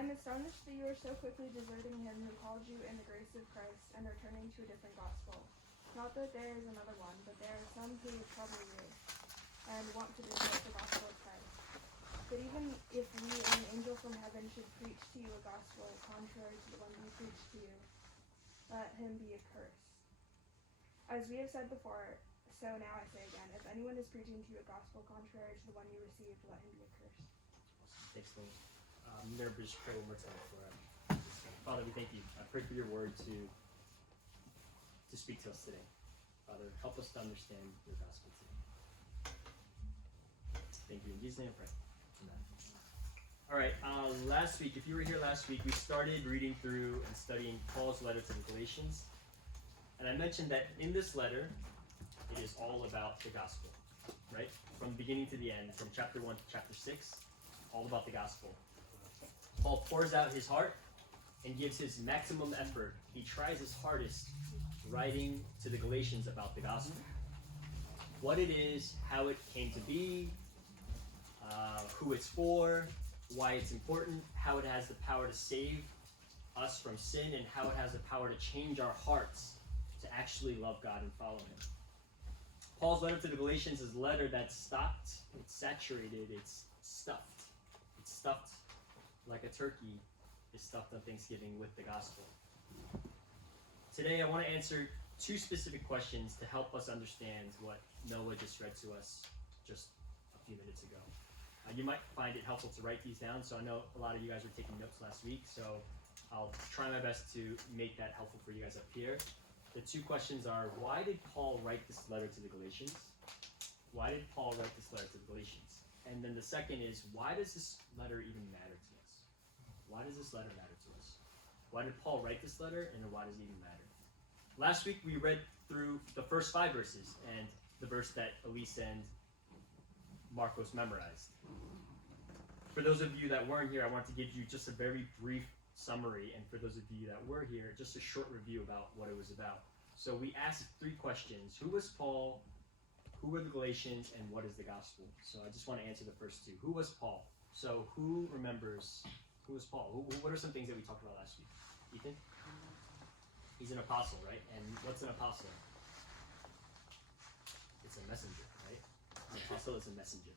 I am astonished that you are so quickly deserting him who called you in the grace of Christ and are turning to a different gospel. Not that there is another one, but there are some who would trouble you and want to distort the gospel of Christ. But even if we or an angel from heaven should preach to you a gospel contrary to the one we preach to you, let him be accursed. As we have said before, so now I say again, if anyone is preaching to you a gospel contrary to the one you received, let him be accursed. Thanks, Lord. I'm going to just pray one more time for Father, we thank you. I pray for your word to speak to us today. Father, help us to understand your gospel today. Thank you. In Jesus' name I pray. Amen. All right, last week, if you were here last week, we started reading through and studying Paul's letter to the Galatians. And I mentioned that in this letter, it is all about the gospel, right? From beginning to the end, from chapter 1 to chapter 6, all about the gospel. Paul pours out his heart and gives his maximum effort. He tries his hardest writing to the Galatians about the gospel. What it is, how it came to be, who it's for, why it's important, how it has the power to save us from sin, and how it has the power to change our hearts to actually love God and follow him. Paul's letter to the Galatians is a letter that's stocked, it's saturated, it's stuffed. It's stuffed like a turkey is stuffed on Thanksgiving with the gospel. Today I want to answer two specific questions to help us understand what Noah just read to us just a few minutes ago. You might find it helpful to write these down, so I know a lot of you guys were taking notes last week, so I'll try my best to make that helpful for you guys up here. The two questions are, why did Paul write this letter to the Galatians? Why did Paul write this letter to the Galatians? And then the second is, why does this letter even matter to us? Why does this letter matter to us? Why did Paul write this letter, and then why does it even matter? Last week we read through the first 5 verses, and the verse that Elise and Marcos memorized. For those of you that weren't here, I want to give you just a very brief summary, and for those of you that were here, just a short review about what it was about. So we asked 3 questions. Who was Paul? Who were the Galatians? And what is the gospel? So I just want to answer the first 2. Who was Paul? So who remembers, who was Paul? What are some things that we talked about last week? Ethan? He's an apostle, right? And what's an apostle? It's a messenger, right? An apostle is a messenger.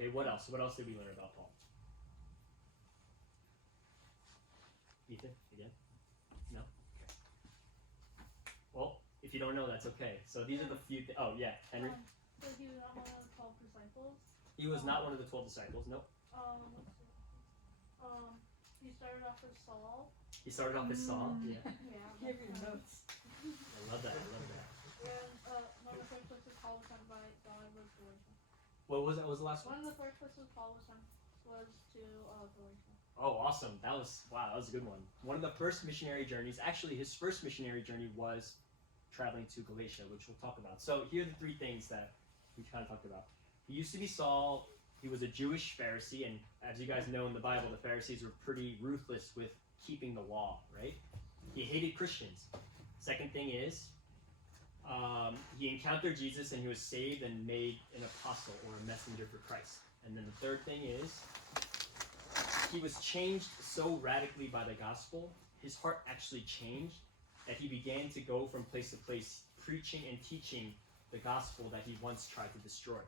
Okay, what else? What else did we learn about Paul? Ethan, again? No? Okay. Well, if you don't know, that's okay. So these are the few oh, yeah, Henry? So he was not one of the 12 disciples? He was not one of the 12 disciples, nope. He started off as Saul. He started off as Saul, yeah. Yeah. Give your notes. I love that, I love that. And one of the first places Paul was sent by God was Galatia. What was that? What was the last one? One of the first places Paul was sent was to Galatia. Oh, awesome. That was a good one. One of the first missionary journeys, actually his first missionary journey was traveling to Galatia, which we'll talk about. So here are the 3 things that we kind of talked about. He used to be Saul. He was a Jewish Pharisee, and as you guys know in the Bible, the Pharisees were pretty ruthless with keeping the law, right? He hated Christians. Second thing is, he encountered Jesus and he was saved and made an apostle or a messenger for Christ. And then the third thing is, he was changed so radically by the gospel, his heart actually changed, that he began to go from place to place preaching and teaching the gospel that he once tried to destroy.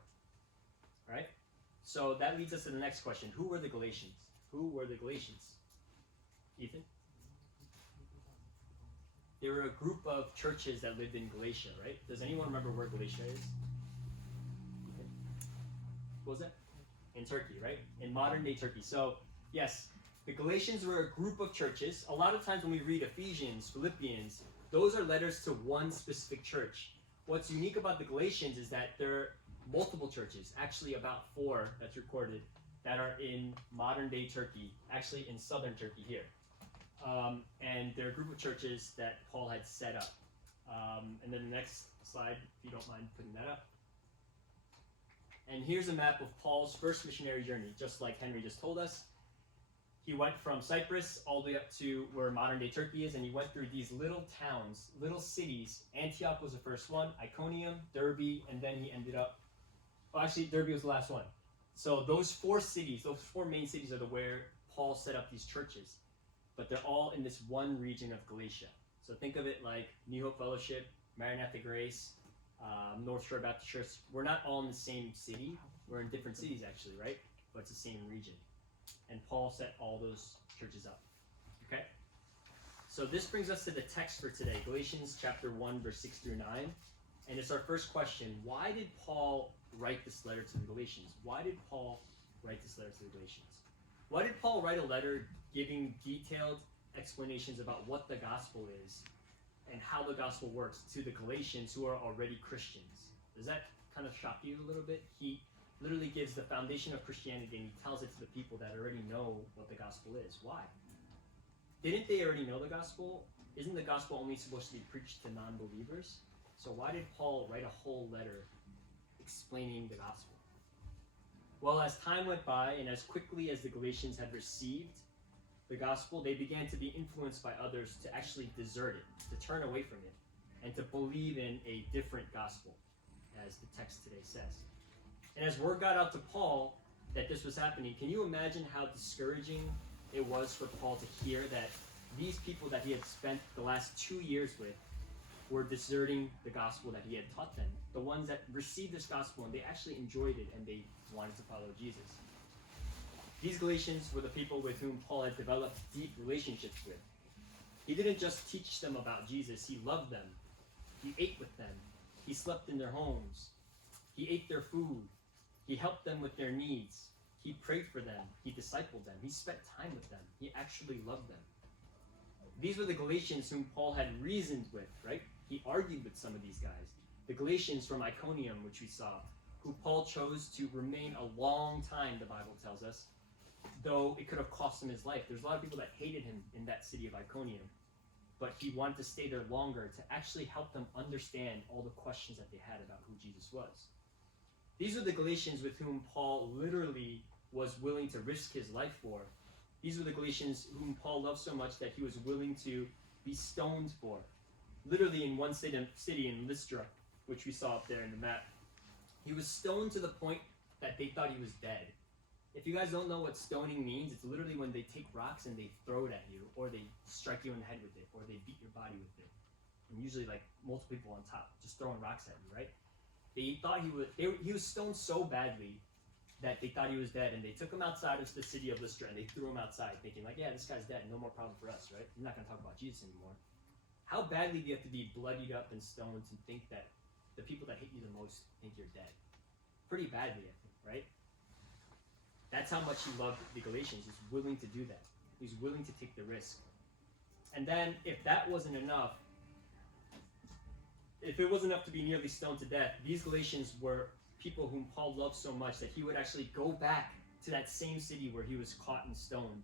All right? So that leads us to the next question. Who were the Galatians? Who were the Galatians? Ethan? They were a group of churches that lived in Galatia, right? Does anyone remember where Galatia is? Ethan? What was that? In Turkey, right? In modern day Turkey. So, yes, the Galatians were a group of churches. A lot of times when we read Ephesians, Philippians, those are letters to one specific church. What's unique about the Galatians is that there are multiple churches, actually about 4 that's recorded, that are in modern day Turkey, actually in southern Turkey here. And they're a group of churches that Paul had set up. And then the next slide, if you don't mind putting that up. And here's a map of Paul's first missionary journey, just like Henry just told us. He went from Cyprus all the way up to where modern-day Turkey is, and he went through these little towns, little cities. Antioch was the first one, Iconium, Derbe, and then he ended up... Oh, actually, Derbe was the last one. So those 4 cities, those 4 main cities are where Paul set up these churches, but they're all in this one region of Galatia. So think of it like New Hope Fellowship, Maranatha Grace, North Shore Baptist Church. We're not all in the same city. We're in different cities actually, right? But it's the same region. And Paul set all those churches up. Okay? So this brings us to the text for today, Galatians chapter 1, verse 6 through 9. And it's our first question. Why did Paul write this letter to the Galatians? Why did Paul write this letter to the Galatians? Why did Paul write a letter giving detailed explanations about what the gospel is and how the gospel works to the Galatians who are already Christians? Does that kind of shock you a little bit? He literally gives the foundation of Christianity and he tells it to the people that already know what the gospel is. Why? Didn't they already know the gospel? Isn't the gospel only supposed to be preached to non-believers? So why did Paul write a whole letter explaining the gospel? Well, as time went by and as quickly as the Galatians had received the gospel, they began to be influenced by others to actually desert it, to turn away from it, and to believe in a different gospel, as the text today says. And as word got out to Paul that this was happening, can you imagine how discouraging it was for Paul to hear that these people that he had spent the last 2 years with were deserting the gospel that he had taught them, the ones that received this gospel and they actually enjoyed it and they wanted to follow Jesus. These Galatians were the people with whom Paul had developed deep relationships with. He didn't just teach them about Jesus, he loved them. He ate with them. He slept in their homes. He ate their food. He helped them with their needs. He prayed for them. He discipled them. He spent time with them. He actually loved them. These were the Galatians whom Paul had reasoned with, right? He argued with some of these guys. The Galatians from Iconium, which we saw, who Paul chose to remain a long time, the Bible tells us, though it could have cost him his life. There's a lot of people that hated him in that city of Iconium, but he wanted to stay there longer to actually help them understand all the questions that they had about who Jesus was. These were the Galatians with whom Paul literally was willing to risk his life for. These were the Galatians whom Paul loved so much that he was willing to be stoned for. Literally in one city in Lystra, which we saw up there in the map, he was stoned to the point that they thought he was dead. If you guys don't know what stoning means, it's literally when they take rocks and they throw it at you, or they strike you in the head with it, or they beat your body with it. And usually like multiple people on top, just throwing rocks at you, right? They thought he was stoned so badly that they thought he was dead, and they took him outside of the city of Lystra and they threw him outside, thinking like, yeah, this guy's dead, no more problem for us, right? We're not going to talk about Jesus anymore. How badly do you have to be bloodied up and stoned to think that the people that hate you the most think you're dead? Pretty badly, I think, right? That's how much he loved the Galatians. He's willing to do that. He's willing to take the risk. And then, if that wasn't enough, if it wasn't enough to be nearly stoned to death, these Galatians were people whom Paul loved so much that he would actually go back to that same city where he was caught and stoned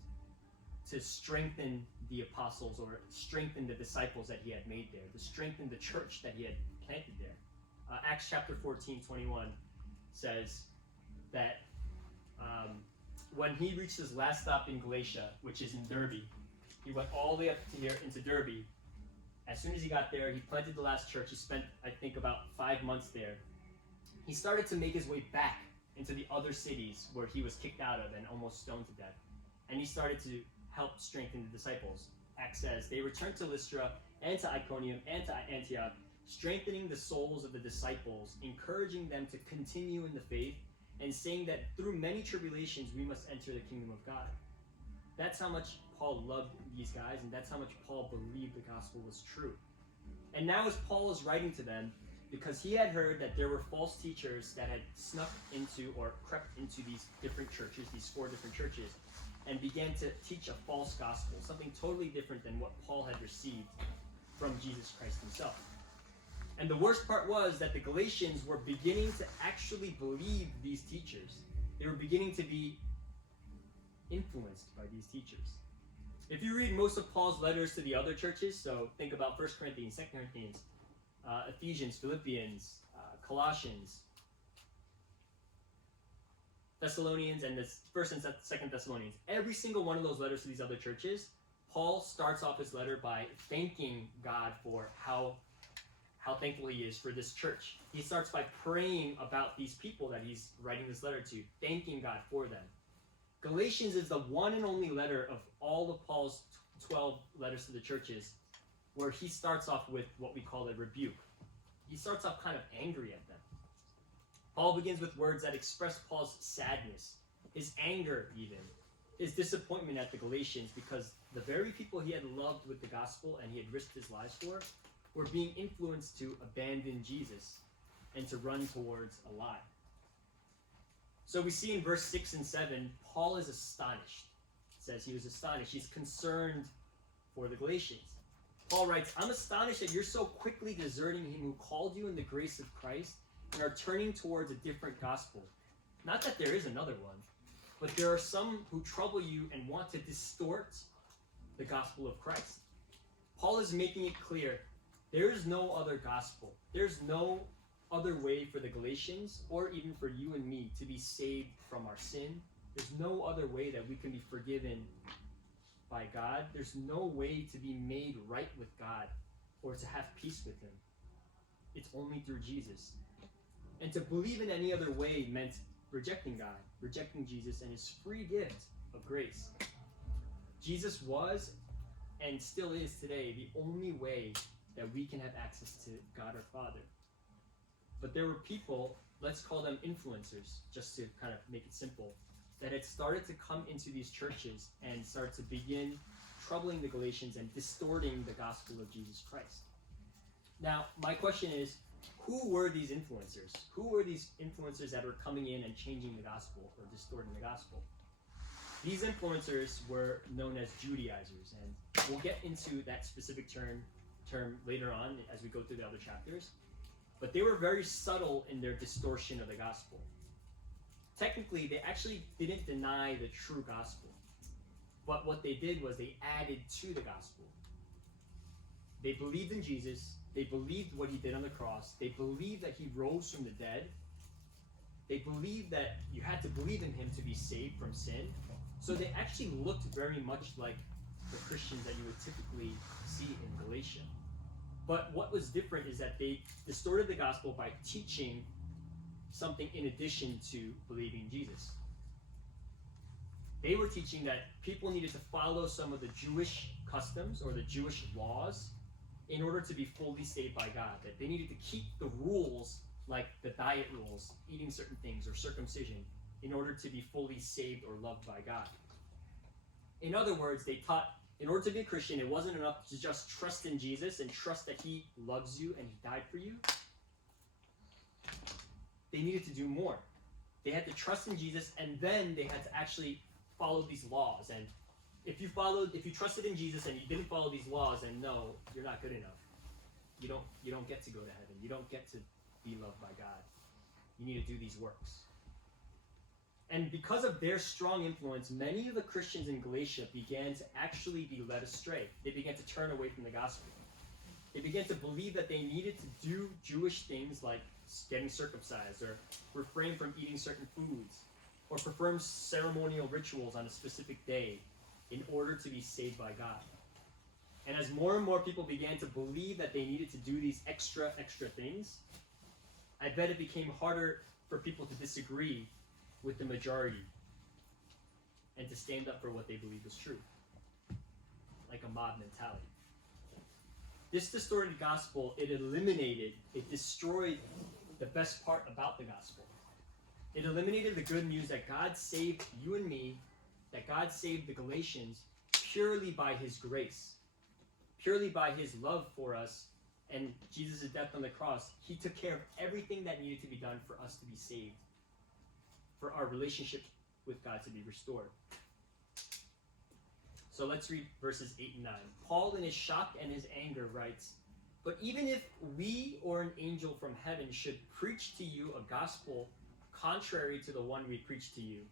to strengthen the apostles or strengthen the disciples that he had made there, to strengthen the church that he had planted there. Acts chapter 14:21 says that when he reached his last stop in Galatia, which is in Derbe, he went all the way up to here into Derbe. As soon as he got there, he planted the last church. He spent, I think, about 5 months there. He started to make his way back into the other cities where he was kicked out of and almost stoned to death. And he started to help strengthen the disciples. Acts says, they returned to Lystra and to Iconium and to Antioch, strengthening the souls of the disciples, encouraging them to continue in the faith, and saying that through many tribulations we must enter the kingdom of God. That's how much Paul loved these guys, and that's how much Paul believed the gospel was true. And now as Paul is writing to them, because he had heard that there were false teachers that had snuck into or crept into these different churches, these 4 different churches, and began to teach a false gospel, something totally different than what Paul had received from Jesus Christ himself. And the worst part was that the Galatians were beginning to actually believe these teachers. They were beginning to be influenced by these teachers. If you read most of Paul's letters to the other churches, so think about 1 Corinthians, 2 Corinthians, Ephesians, Philippians, Colossians, Thessalonians, and this 1st and 2nd Thessalonians, every single one of those letters to these other churches, Paul starts off his letter by thanking God for how thankful he is for this church. He starts by praying about these people that he's writing this letter to, thanking God for them. Galatians is the one and only letter of all of Paul's 12 letters to the churches where he starts off with what we call a rebuke. He starts off kind of angry at them. Paul begins with words that express Paul's sadness, his anger even, his disappointment at the Galatians because the very people he had loved with the gospel and he had risked his lives for were being influenced to abandon Jesus and to run towards a lie. So we see in verse 6 and 7, Paul is astonished. It says he was astonished. He's concerned for the Galatians. Paul writes, I'm astonished that you're so quickly deserting him who called you in the grace of Christ and are turning towards a different gospel. Not that there is another one, but there are some who trouble you and want to distort the gospel of Christ. Paul is making it clear there is no other gospel. There's no other way for the Galatians or even for you and me to be saved from our sin. There's no other way that we can be forgiven by God. There's no way to be made right with God or to have peace with him. It's only through Jesus. And to believe in any other way meant rejecting God, rejecting Jesus and his free gift of grace. Jesus was and still is today the only way that we can have access to God our Father. But there were people, let's call them influencers, just to kind of make it simple, that had started to come into these churches and started to begin troubling the Galatians and distorting the gospel of Jesus Christ. Now, my question is, who were these influencers? Who were these influencers that were coming in and changing the gospel or distorting the gospel? These influencers were known as Judaizers, and we'll get into that specific term later on as we go through the other chapters. But they were very subtle in their distortion of the gospel. Technically, they actually didn't deny the true gospel. But what they did was they added to the gospel. They believed in Jesus. They believed what he did on the cross. They believed that he rose from the dead. They believed that you had to believe in him to be saved from sin. So they actually looked very much like the Christians that you would typically see in Galatia. But what was different is that they distorted the gospel by teaching something in addition to believing in Jesus. They were teaching that people needed to follow some of the Jewish customs or the Jewish laws in order to be fully saved by God. That they needed to keep the rules, like the diet rules, eating certain things, or circumcision, in order to be fully saved or loved by God. In other words, they taught in order to be a Christian, it wasn't enough to just trust in Jesus and trust that he loves you and he died for you. They needed to do more. They had to trust in Jesus, and then they had to actually follow these laws. And if you trusted in Jesus and you didn't follow these laws, then no, you're not good enough. You don't get to go to heaven. You don't get to be loved by God. You need to do these works. And because of their strong influence, many of the Christians in Galatia began to actually be led astray. They began to turn away from the gospel. They began to believe that they needed to do Jewish things like getting circumcised, or refrain from eating certain foods, or perform ceremonial rituals on a specific day in order to be saved by God. And as more and more people began to believe that they needed to do these extra things, I bet it became harder for people to disagree with the majority and to stand up for what they believe is true, like a mob mentality. This distorted gospel, it destroyed the best part about the gospel. It eliminated the good news that God saved you and me, that God saved the Galatians purely by his grace, purely by his love for us, and Jesus' death on the cross. He took care of everything that needed to be done for us to be saved, for our relationship with God to be restored. So let's read verses 8 and 9. Paul, in his shock and his anger, writes, "But even if we or an angel from heaven should preach to you a gospel contrary to the one we preach to you,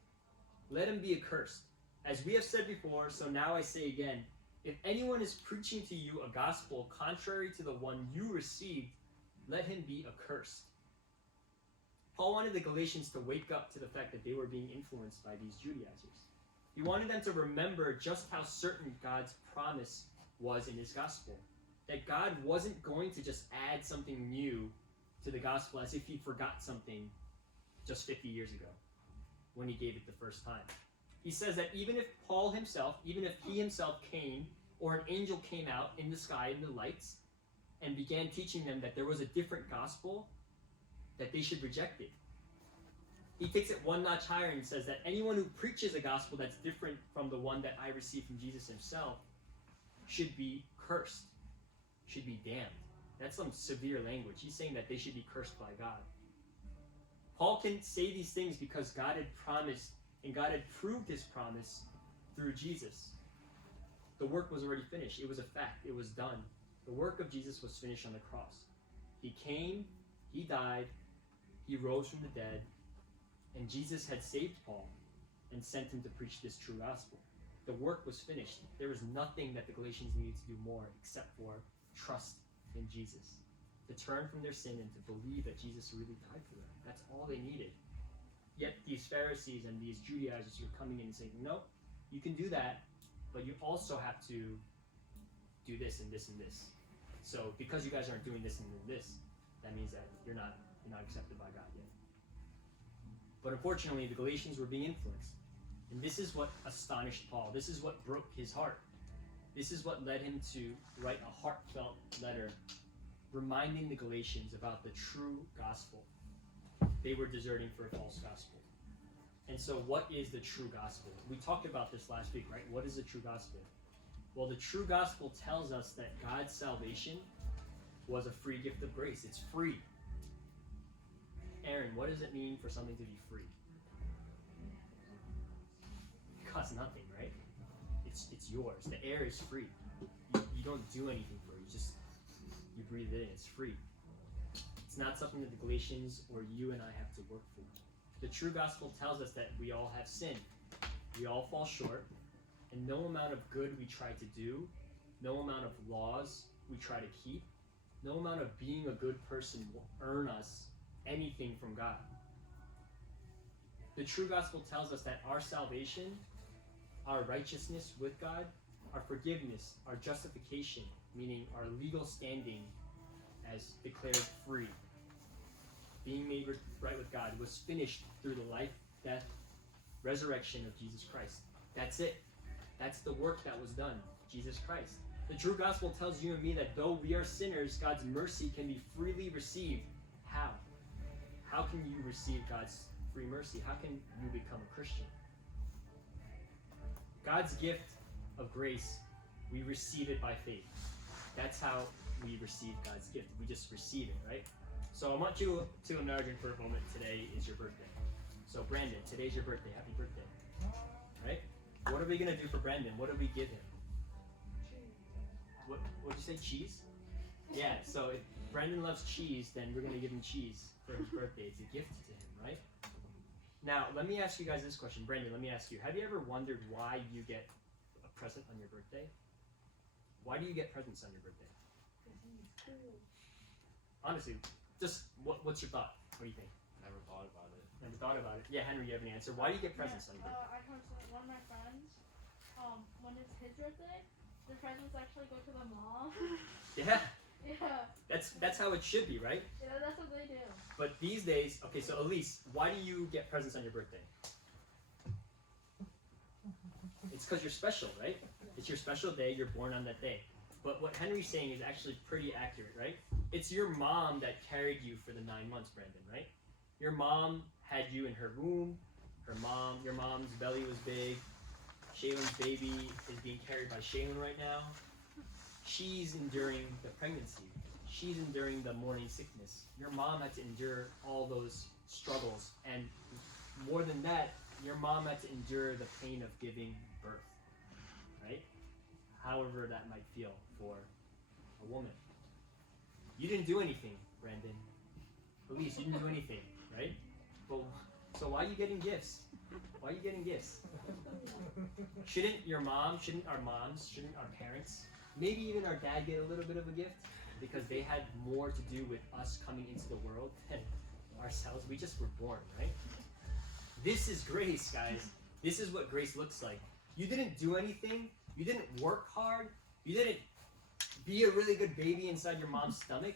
let him be accursed. As we have said before, so now I say again, if anyone is preaching to you a gospel contrary to the one you received, let him be accursed." Paul wanted the Galatians to wake up to the fact that they were being influenced by these Judaizers. He wanted them to remember just how certain God's promise was in his gospel. That God wasn't going to just add something new to the gospel as if he forgot something just 50 years ago when he gave it the first time. He says that even if Paul himself, even if he himself came, or an angel came out in the sky in the lights and began teaching them that there was a different gospel, that they should reject it. He takes it one notch higher and says that anyone who preaches a gospel that's different from the one that I received from Jesus himself should be cursed, should be damned. That's some severe language. He's saying that they should be cursed by God. Paul can say these things because God had promised and God had proved his promise through Jesus. The work was already finished. It was a fact. It was done. The work of Jesus was finished on the cross. He came, he died, he rose from the dead, and Jesus had saved Paul and sent him to preach this true gospel. The work was finished. There was nothing that the Galatians needed to do more except for trust in Jesus, to turn from their sin and to believe that Jesus really died for them. That's all they needed. Yet these Pharisees and these Judaizers were coming in and saying, no, you can do that, but you also have to do this and this and this. So because you guys aren't doing this and this, that means that you're not accepted by God yet. But unfortunately, the Galatians were being influenced. And this is what astonished Paul. This is what broke his heart. This is what led him to write a heartfelt letter reminding the Galatians about the true gospel. They were deserting for a false gospel. And so what is the true gospel? We talked about this last week, right? What is the true gospel? Well, the true gospel tells us that God's salvation was a free gift of grace. It's free. Aaron, what does it mean for something to be free? It costs nothing, right? It's yours. The air is free. You don't do anything for it. You breathe it in. It's free. It's not something that the Galatians or you and I have to work for. The true gospel tells us that we all have sinned. We all fall short. And no amount of good we try to do, no amount of laws we try to keep, no amount of being a good person will earn us anything from God. The true gospel tells us that our salvation, our righteousness with God, our forgiveness, our justification, meaning our legal standing as declared free, being made right with God, was finished through the life, death, resurrection of Jesus Christ. That's it. That's the work that was done, Jesus Christ. The true gospel tells you and me that though we are sinners, God's mercy can be freely received. How? How can you receive God's free mercy? How can you become a Christian? God's gift of grace, we receive it by faith. That's how we receive God's gift. We just receive it, right? So I want you to imagine for a moment today is your birthday. So Brandon, today's your birthday. Happy birthday. Right? What are we going to do for Brandon? What do we give him? What did you say, cheese? Yeah, so if Brandon loves cheese, then we're going to give him cheese for his birthday. It's a gift to him, right? Now, let me ask you guys this question. Brandon, let me ask you. Have you ever wondered why you get a present on your birthday? Why do you get presents on your birthday? Honestly, just what's your thought? What do you think? Never thought about it. Never thought about it. Yeah, Henry, you have an answer. Why do you get presents on your birthday? I constantly, one of my friends, when it's his birthday, the presents actually go to the mom. Yeah. Yeah. That's how it should be, right? Yeah, that's what they do. But these days, okay, so Elise, why do you get presents on your birthday? It's because you're special, right? It's your special day, you're born on that day. But what Henry's saying is actually pretty accurate, right? It's your mom that carried you for the 9 months, Brandon, right? Your mom had you in her womb. Your mom's belly was big. Shaylin's baby is being carried by Shaylin right now. She's enduring the pregnancy. She's enduring the morning sickness. Your mom had to endure all those struggles. And more than that, your mom had to endure the pain of giving birth, right? However that might feel for a woman. You didn't do anything, Brandon. Elise, you didn't do anything, right? But, so why are you getting gifts? Why are you getting gifts? Shouldn't our moms, shouldn't our parents, maybe even our dad get a little bit of a gift? Because they had more to do with us coming into the world than ourselves. We just were born, right? This is grace, guys. This is what grace looks like. You didn't do anything. You didn't work hard. You didn't be a really good baby inside your mom's stomach.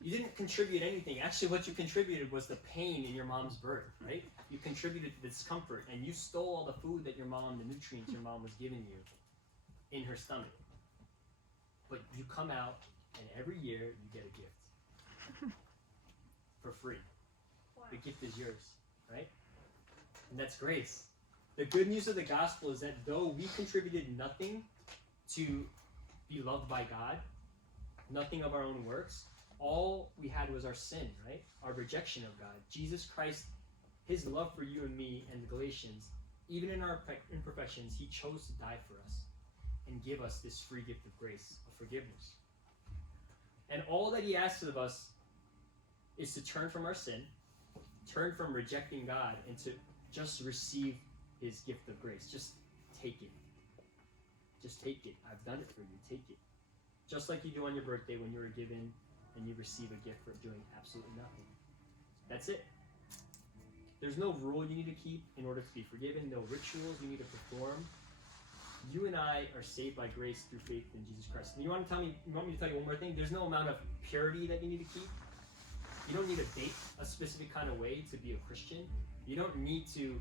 You didn't contribute anything. Actually, what you contributed was the pain in your mom's birth, right? You contributed to the discomfort, and you stole all the food that your mom, the nutrients your mom was giving you in her stomach. But you come out, and every year you get a gift for free. Wow. The gift is yours, right? And that's grace. The good news of the gospel is that though we contributed nothing to be loved by God, nothing of our own works, all we had was our sin, right? Our rejection of God. Jesus Christ, his love for you and me and the Galatians, even in our imperfections, he chose to die for us and give us this free gift of grace, of forgiveness. And all that he asks of us is to turn from our sin, turn from rejecting God, and to just receive his gift of grace. Just take it. Just take it. I've done it for you. Take it. Just like you do on your birthday when you were given and you receive a gift for doing absolutely nothing. That's it. There's no rule you need to keep in order to be forgiven, no rituals you need to perform. You and I are saved by grace through faith in Jesus Christ. And you want me to tell you one more thing? There's no amount of purity that you need to keep. You don't need to date a specific kind of way to be a Christian. You don't need to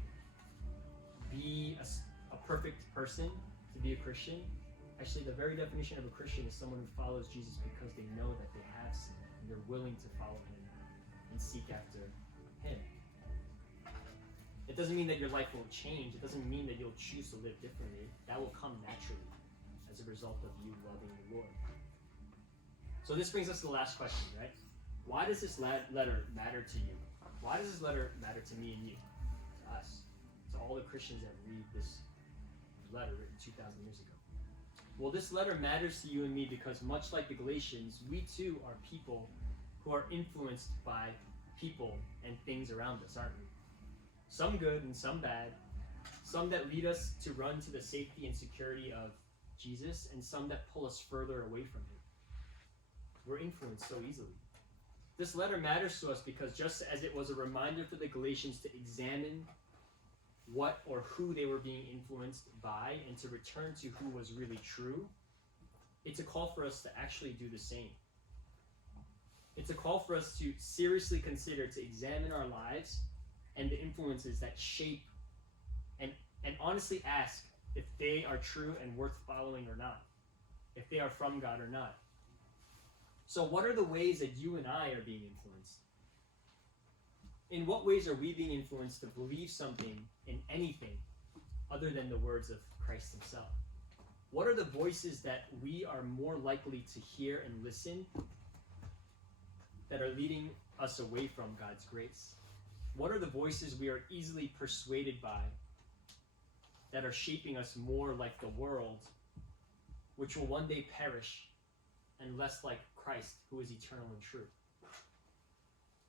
be a perfect person to be a Christian. Actually, the very definition of a Christian is someone who follows Jesus because they know that they have sin and they're willing to follow him and seek after him. It doesn't mean that your life won't change. It doesn't mean that you'll choose to live differently. That will come naturally as a result of you loving the Lord. So this brings us to the last question, right? Why does this letter matter to you? Why does this letter matter to me and you? To us. To all the Christians that read this letter written 2,000 years ago. Well, this letter matters to you and me because much like the Galatians, we too are people who are influenced by people and things around us, aren't we? Some good and some bad. Some that lead us to run to the safety and security of Jesus, and some that pull us further away from him. We're influenced so easily. This letter matters to us because just as it was a reminder for the Galatians to examine what or who they were being influenced by and to return to who was really true, it's a call for us to actually do the same. It's a call for us to seriously consider, to examine our lives and the influences that shape and honestly ask if they are true and worth following or not, if they are from God or not. So what are the ways that you and I are being influenced? In what ways are we being influenced to believe something in anything other than the words of Christ himself? What are the voices that we are more likely to hear and listen that are leading us away from God's grace? What are the voices we are easily persuaded by that are shaping us more like the world, which will one day perish, and less like Christ, who is eternal and true?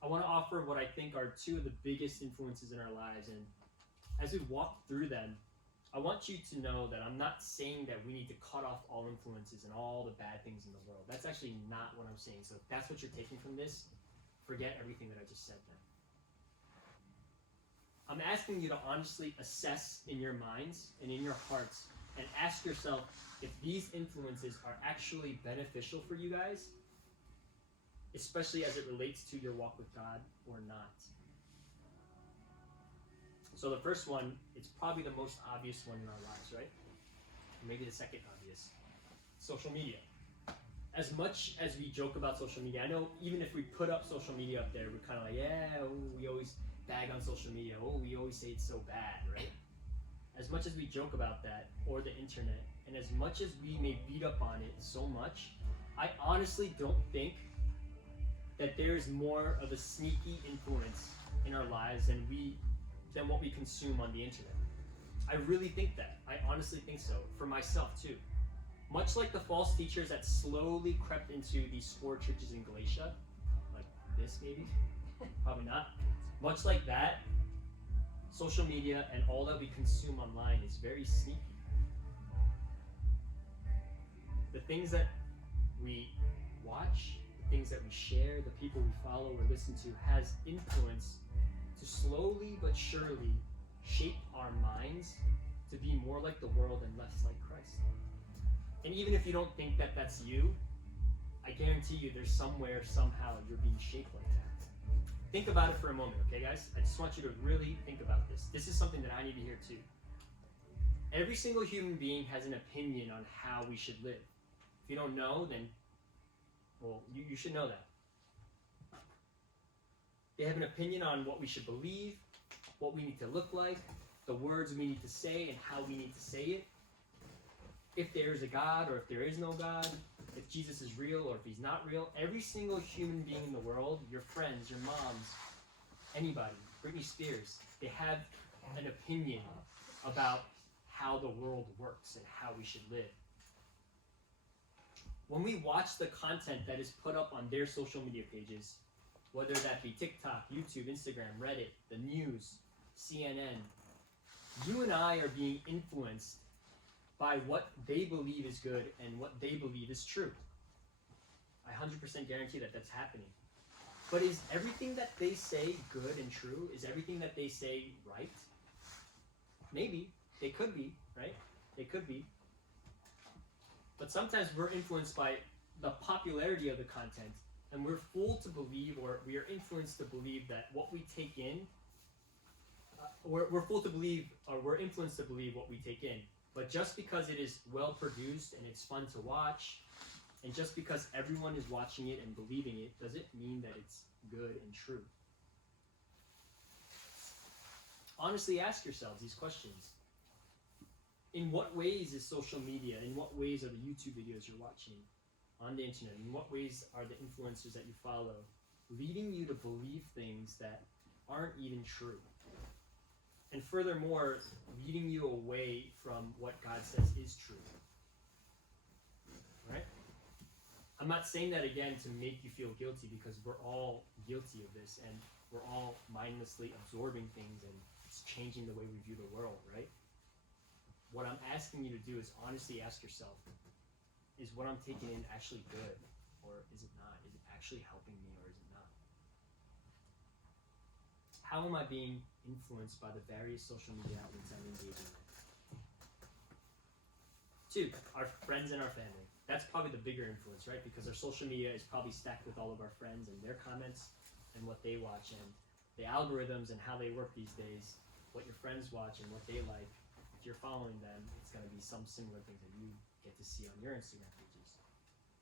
I want to offer what I think are two of the biggest influences in our lives, and as we walk through them, I want you to know that I'm not saying that we need to cut off all influences and all the bad things in the world. That's actually not what I'm saying. So if that's what you're taking from this, forget everything that I just said then. I'm asking you to honestly assess in your minds and in your hearts and ask yourself if these influences are actually beneficial for you guys, especially as it relates to your walk with God or not. So the first one, it's probably the most obvious one in our lives, right? Or maybe the second obvious. Social media. As much as we joke about social media, I know even if we put up social media up there, we're kind of like, yeah, we always bag on social media. Oh, we always say it's so bad, right? As much as we joke about that, or the internet, and as much as we may beat up on it so much, I honestly don't think that there's more of a sneaky influence in our lives than what we consume on the internet. I really think that. I honestly think so. For myself too. Much like the false teachers that slowly crept into these 4 churches in Galatia, like this maybe, probably not. Much like that, social media and all that we consume online is very sneaky. The things that we watch, the things that we share, the people we follow or listen to has influence to slowly but surely shape our minds to be more like the world and less like Christ. And even if you don't think that that's you, I guarantee you there's somewhere, somehow, you're being shaped like that. Think about it for a moment, okay, guys? I just want you to really think about this. This is something that I need to hear too. Every single human being has an opinion on how we should live. If you don't know, then, well, you should know that. They have an opinion on what we should believe, what we need to look like, the words we need to say, and how we need to say it. If there is a God or if there is no God, if Jesus is real or if he's not real, every single human being in the world, your friends, your moms, anybody, Britney Spears, they have an opinion about how the world works and how we should live. When we watch the content that is put up on their social media pages, whether that be TikTok, YouTube, Instagram, Reddit, the news, CNN, you and I are being influenced by what they believe is good and what they believe is true. I 100% guarantee that that's happening. But is everything that they say good and true? Is everything that they say right? Maybe. They could be, right? They could be. But sometimes we're influenced by the popularity of the content, and we're fooled to believe, or we are influenced to believe that what we take in, we're fooled to believe, or we're influenced to believe what we take in. But just because it is well produced and it's fun to watch, and just because everyone is watching it and believing it, doesn't mean that it's good and true. Honestly, ask yourselves these questions. In what ways is social media, in what ways are the YouTube videos you're watching on the internet, in what ways are the influencers that you follow leading you to believe things that aren't even true? And furthermore, leading you away from what God says is true. Right? I'm not saying that again to make you feel guilty, because we're all guilty of this, and we're all mindlessly absorbing things, and it's changing the way we view the world, right? What I'm asking you to do is honestly ask yourself, is what I'm taking in actually good, or is it not? Is it actually helping me, or is it not? How am I being influenced by the various social media outlets I'm engaging with? 2, our friends and our family. That's probably the bigger influence, right? Because our social media is probably stacked with all of our friends and their comments and what they watch, and the algorithms and how they work these days, what your friends watch and what they like. If you're following them, it's going to be some similar things that you get to see on your Instagram pages.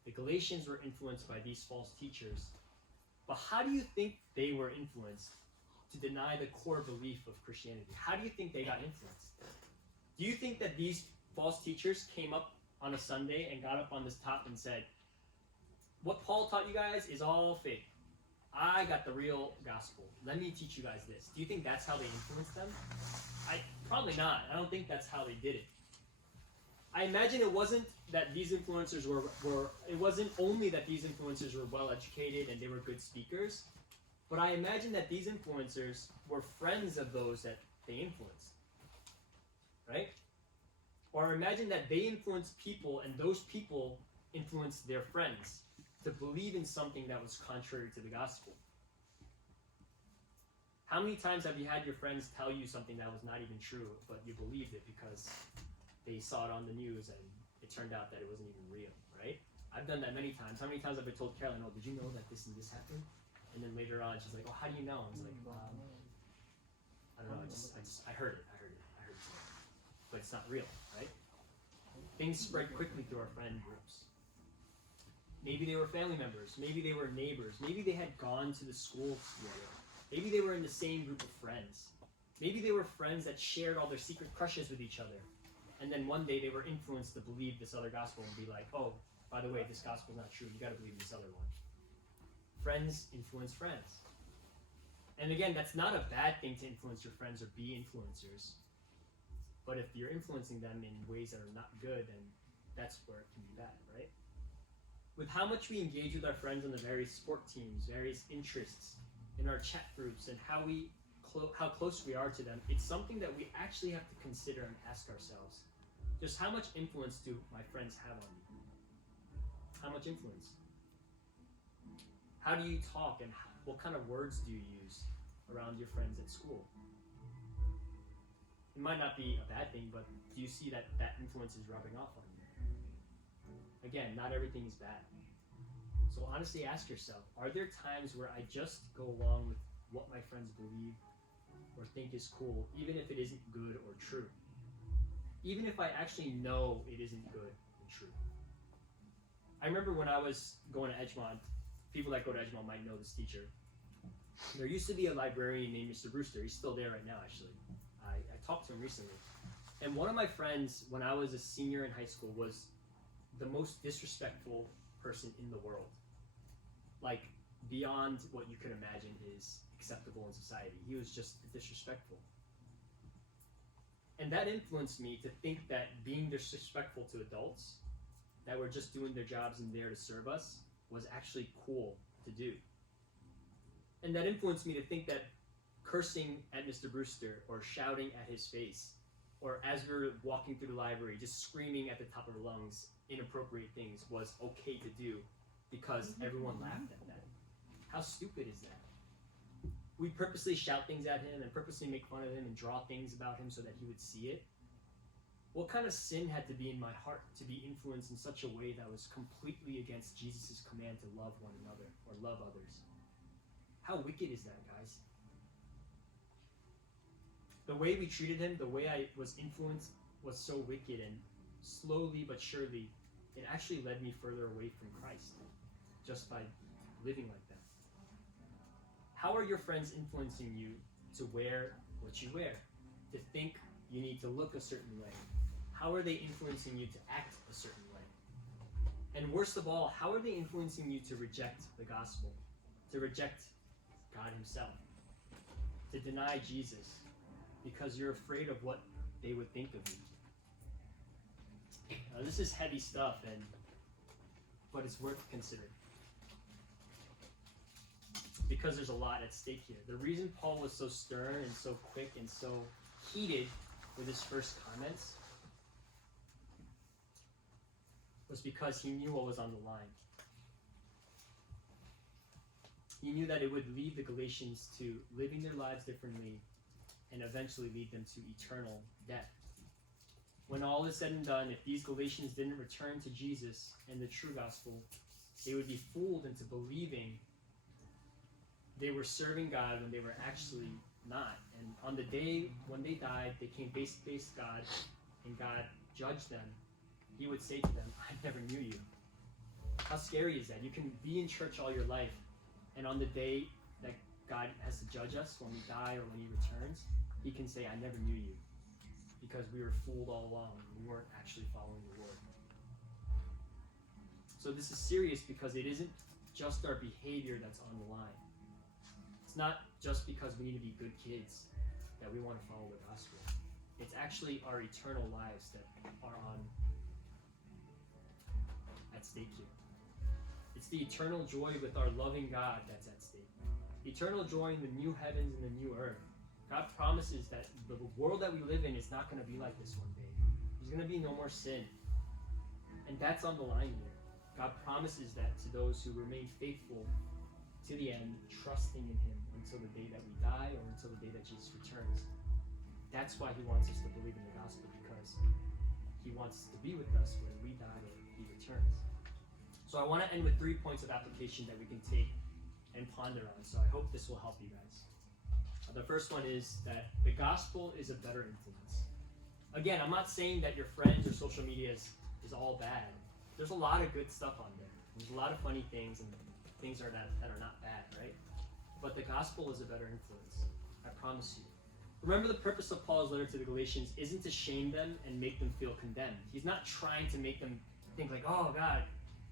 The Galatians were influenced by these false teachers, but how do you think they were influenced to deny the core belief of Christianity? How do you think they got influenced? Do you think that these false teachers came up on a Sunday and got up on this top and said, what Paul taught you guys is all fake. I got the real gospel. Let me teach you guys this. Do you think that's how they influenced them? Probably not. I don't think that's how they did it. I imagine it wasn't that these influencers it wasn't only that these influencers were well educated and they were good speakers, but I imagine that these influencers were friends of those that they influenced. Right? Or imagine that they influenced people, and those people influenced their friends to believe in something that was contrary to the gospel. How many times have you had your friends tell you something that was not even true, but you believed it because they saw it on the news and it turned out that it wasn't even real, right? I've done that many times. How many times have I told Carolyn, oh, did you know that this and this happened? And then later on, she's like, oh, how do you know? I was like, I don't know, I heard it. But it's not real, right? Things spread quickly through our friend groups. Maybe they were family members. Maybe they were neighbors. Maybe they had gone to the school together. Maybe they were in the same group of friends. Maybe they were friends that shared all their secret crushes with each other. And then one day they were influenced to believe this other gospel and be like, oh, by the way, this gospel's not true. You got to believe this other one. Friends influence friends. And again, that's not a bad thing to influence your friends or be influencers. But if you're influencing them in ways that are not good, then that's where it can be bad, right? With how much we engage with our friends on the various sport teams, various interests, in our chat groups, and how close we are to them, it's something that we actually have to consider and ask ourselves. Just how much influence do my friends have on me? How much influence? How do you talk, and what kind of words do you use around your friends at school? It might not be a bad thing, but do you see that influence is rubbing off on you? Again, not everything is bad. So honestly ask yourself, are there times where I just go along with what my friends believe or think is cool, even if it isn't good or true. Even if I actually know it isn't good and true. I remember when I was going to Edgemont, people that go to Edgemont might know this teacher. There used to be a librarian named Mr. Brewster. He's still there right now, actually. I talked to him recently. And one of my friends, when I was a senior in high school, was the most disrespectful person in the world. Like, beyond what you could imagine is acceptable in society. He was just disrespectful. And that influenced me to think that being disrespectful to adults that were just doing their jobs and there to serve us was actually cool to do. And that influenced me to think that cursing at Mr. Brewster or shouting at his face, or as we were walking through the library, just screaming at the top of our lungs inappropriate things was okay to do because everyone laughed at that. How stupid is that? We purposely shout things at him and purposely make fun of him and draw things about him so that he would see it. What kind of sin had to be in my heart to be influenced in such a way that was completely against Jesus' command to love one another or love others? How wicked is that, guys? The way we treated him, the way I was influenced was so wicked, and slowly but surely, it actually led me further away from Christ just by living like that. How are your friends influencing you to wear what you wear, to think you need to look a certain way? How are they influencing you to act a certain way? And worst of all, how are they influencing you to reject the gospel, to reject God himself, to deny Jesus because you're afraid of what they would think of you? This is heavy stuff, but it's worth considering because there's a lot at stake here. The reason Paul was so stern and so quick and so heated with his first comments was because he knew what was on the line. He knew that it would lead the Galatians to living their lives differently and eventually lead them to eternal death. When all is said and done, if these Galatians didn't return to Jesus and the true gospel, they would be fooled into believing they were serving God when they were actually not. And on the day when they died, they came face to face with God, and God judged them. He would say to them, I never knew you. How scary is that? You can be in church all your life, and on the day that God has to judge us, when we die or when he returns, he can say, I never knew you, because we were fooled all along. We weren't actually following the Lord. So this is serious because it isn't just our behavior that's on the line. It's not just because we need to be good kids that we want to follow the gospel. It's actually our eternal lives that are at stake here. It's the eternal joy with our loving God that's at stake. Eternal joy in the new heavens and the new earth. God promises that the world that we live in is not going to be like this one day. There's going to be no more sin. And that's on the line here. God promises that to those who remain faithful to the end, trusting in him until the day that we die or until the day that Jesus returns. That's why he wants us to believe in the gospel, because he wants to be with us when we die or he returns. So I want to end with 3 points of application that we can take and ponder on. So I hope this will help you guys. The first one is that the gospel is a better influence. Again, I'm not saying that your friends or social media is all bad. There's a lot of good stuff on there. There's a lot of funny things and things that are not bad, right? But the gospel is a better influence. I promise you. Remember, the purpose of Paul's letter to the Galatians isn't to shame them and make them feel condemned. He's not trying to make them think like, oh God,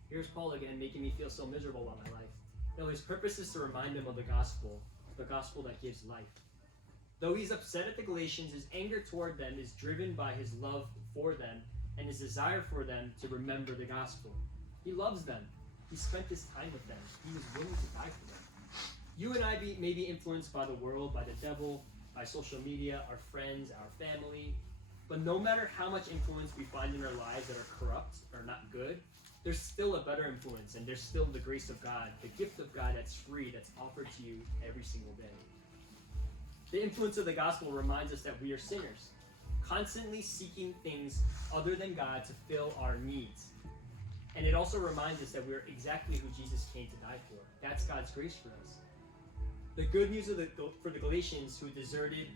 here's Paul again making me feel so miserable about my life. No, his purpose is to remind them of the gospel that gives life. Though he's upset at the Galatians, his anger toward them is driven by his love for them and his desire for them to remember the gospel. He loves them. He spent his time with them. He was willing to die for them. You and I may be influenced by the world, by the devil, by social media, our friends, our family. But no matter how much influence we find in our lives that are corrupt or not good, there's still a better influence, and there's still the grace of God, the gift of God that's free, that's offered to you every single day. The influence of the gospel reminds us that we are sinners, constantly seeking things other than God to fill our needs. And it also reminds us that we're exactly who Jesus came to die for. That's God's grace for us. The good news for the Galatians who deserted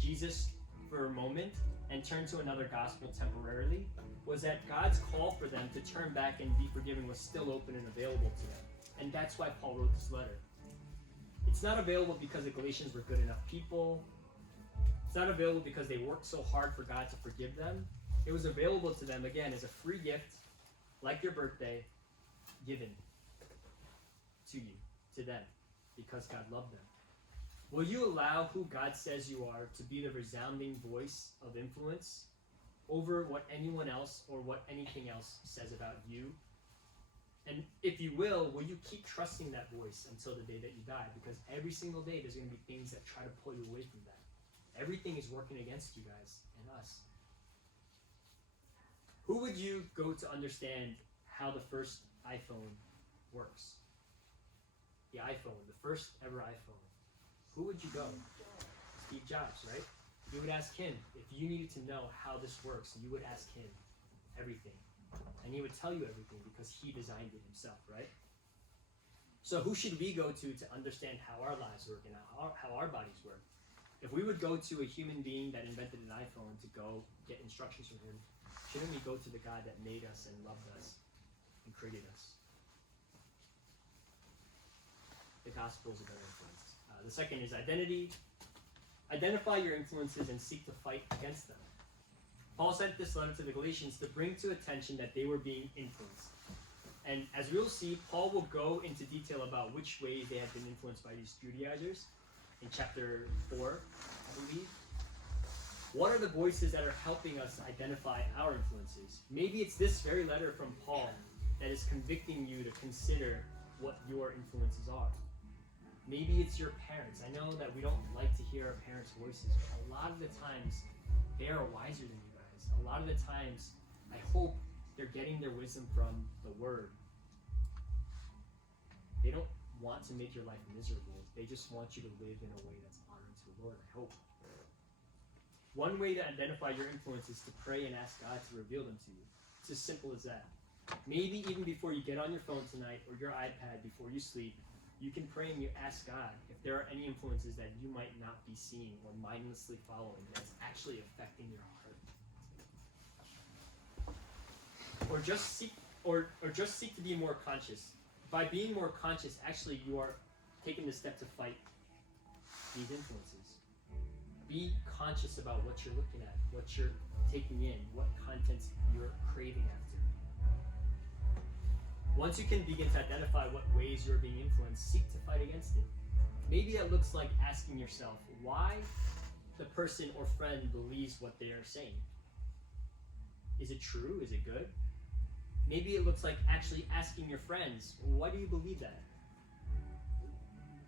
Jesus for a moment and turned to another gospel temporarily was that God's call for them to turn back and be forgiven was still open and available to them. And that's why Paul wrote this letter. It's not available because the Galatians were good enough people. It's not available because they worked so hard for God to forgive them. It was available to them, again, as a free gift, like your birthday, given to you, to them, because God loved them. Will you allow who God says you are to be the resounding voice of influence over what anyone else or what anything else says about you? And if you will you keep trusting that voice until the day that you die? Because every single day there's going to be things that try to pull you away from that. Everything is working against you guys and us. Who would you go to understand how the first iPhone works? The iPhone, the first ever iPhone. Who would you go? Steve Jobs, right? You would ask him. If you needed to know how this works, you would ask him everything. And he would tell you everything because he designed it himself, right? So who should we go to understand how our lives work and how our bodies work? If we would go to a human being that invented an iPhone to go get instructions from him, shouldn't we go to the God that made us and loved us and created us? The gospel is a better influence. The second is identity. Identify your influences and seek to fight against them. Paul sent this letter to the Galatians to bring to attention that they were being influenced. And as we'll see, Paul will go into detail about which ways they have been influenced by these Judaizers in chapter 4, I believe. What are the voices that are helping us identify our influences? Maybe it's this very letter from Paul that is convicting you to consider what your influences are. Maybe it's your parents. I know that we don't like to hear our parents' voices, but a lot of the times they are wiser than you guys. A lot of the times, I hope they're getting their wisdom from the Word. They don't want to make your life miserable. They just want you to live in a way that's honoring to the Lord, I hope. One way to identify your influence is to pray and ask God to reveal them to you. It's as simple as that. Maybe even before you get on your phone tonight or your iPad before you sleep, you can pray and you ask God if there are any influences that you might not be seeing or mindlessly following that's actually affecting your heart. Or just seek to be more conscious. By being more conscious, actually you are taking the step to fight these influences. Be conscious about what you're looking at, what you're taking in, what contents you're craving after. Once you can begin to identify what ways you're being influenced, seek to fight against it. Maybe that looks like asking yourself why the person or friend believes what they are saying. Is it true? Is it good? Maybe it looks like actually asking your friends, why do you believe that?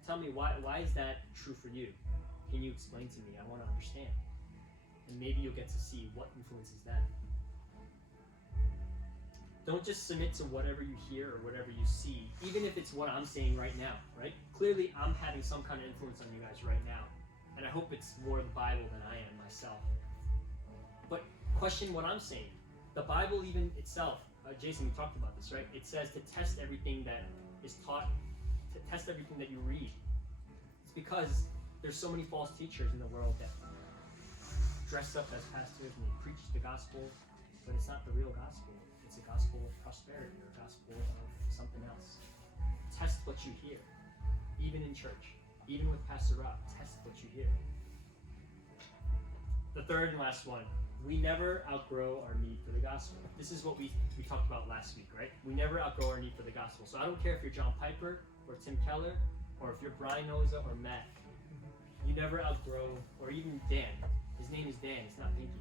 Tell me, why is that true for you? Can you explain to me? I want to understand. And maybe you'll get to see what influences them. Don't just submit to whatever you hear or whatever you see, even if it's what I'm saying right now, right? Clearly, I'm having some kind of influence on you guys right now, and I hope it's more the Bible than I am myself. But question what I'm saying. The Bible even itself, Jason, we talked about this, right? It says to test everything that is taught, to test everything that you read. It's because there's so many false teachers in the world that dress up as pastors and they preach the gospel, but it's not the real gospel. It's a gospel of prosperity or a gospel of something else. Test what you hear, even in church, even with Pastor Rob. Test what you hear. The third and last one, we never outgrow our need for the gospel. This is what we talked about last week, right? We never outgrow our need for the gospel. So I don't care if you're John Piper or Tim Keller or if you're Brian Oza or Matt. You never outgrow, or even Dan. His name is Dan, it's not Pinky.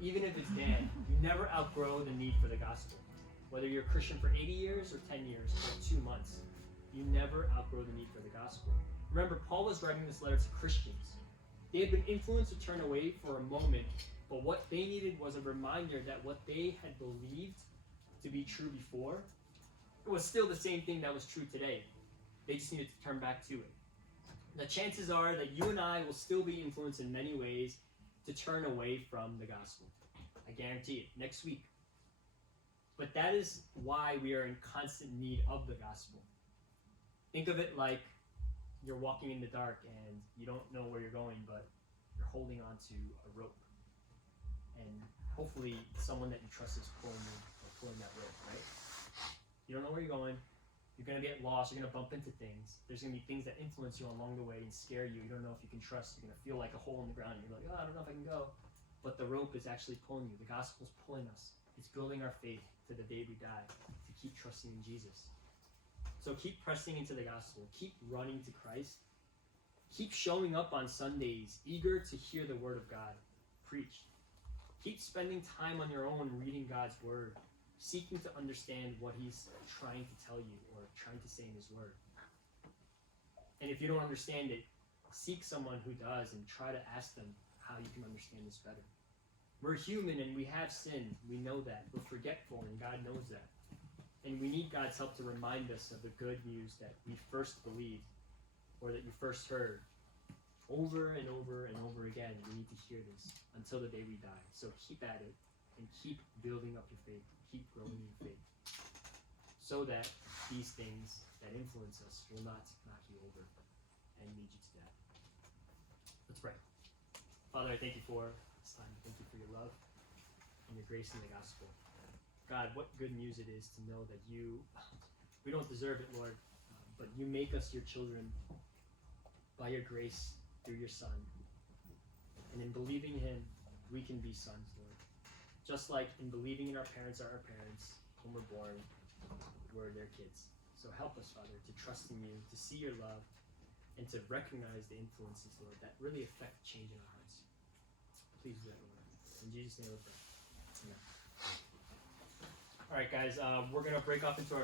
Even if it's Dan, you never outgrow the need for the gospel. Whether you're a Christian for 80 years or 10 years or 2 months, you never outgrow the need for the gospel. Remember, Paul was writing this letter to Christians. They had been influenced to turn away for a moment, but what they needed was a reminder that what they had believed to be true before was still the same thing that was true today. They just needed to turn back to it. The chances are that you and I will still be influenced in many ways to turn away from the gospel. I guarantee it. Next week. But that is why we are in constant need of the gospel. Think of it like you're walking in the dark and you don't know where you're going, but you're holding on to a rope. And hopefully someone that you trust is pulling that rope, right? You don't know where you're going. You're going to get lost. You're going to bump into things. There's going to be things that influence you along the way and scare you. You don't know if you can trust. You're going to feel like a hole in the ground. You're like, oh, I don't know if I can go. But the rope is actually pulling you. The gospel's pulling us. It's building our faith to the day we die to keep trusting in Jesus. So keep pressing into the gospel. Keep running to Christ. Keep showing up on Sundays, eager to hear the word of God preached. Keep spending time on your own reading God's word, seeking to understand what he's trying to tell you or trying to say in his word. And if you don't understand it, seek someone who does and try to ask them how you can understand this better. We're human and we have sinned. We know that. We're forgetful and God knows that. And we need God's help to remind us of the good news that we first believed or that you first heard. Over and over and over again, we need to hear this until the day we die. So keep at it and keep building up your faith. Keep growing in faith so that these things that influence us will not knock you over and lead you to death. Let's pray. Father, I thank you for this time. Thank you for your love and your grace in the gospel. God, what good news it is to know that we don't deserve it, Lord, but you make us your children by your grace through your Son. And in believing him, we can be sons, Lord. Just like in believing in our parents are our parents, when we're born, we're their kids. So help us, Father, to trust in you, to see your love, and to recognize the influences, Lord, that really affect change in our hearts. Please do that, Lord. In Jesus' name we pray. Amen. All right, guys, we're going to break off into our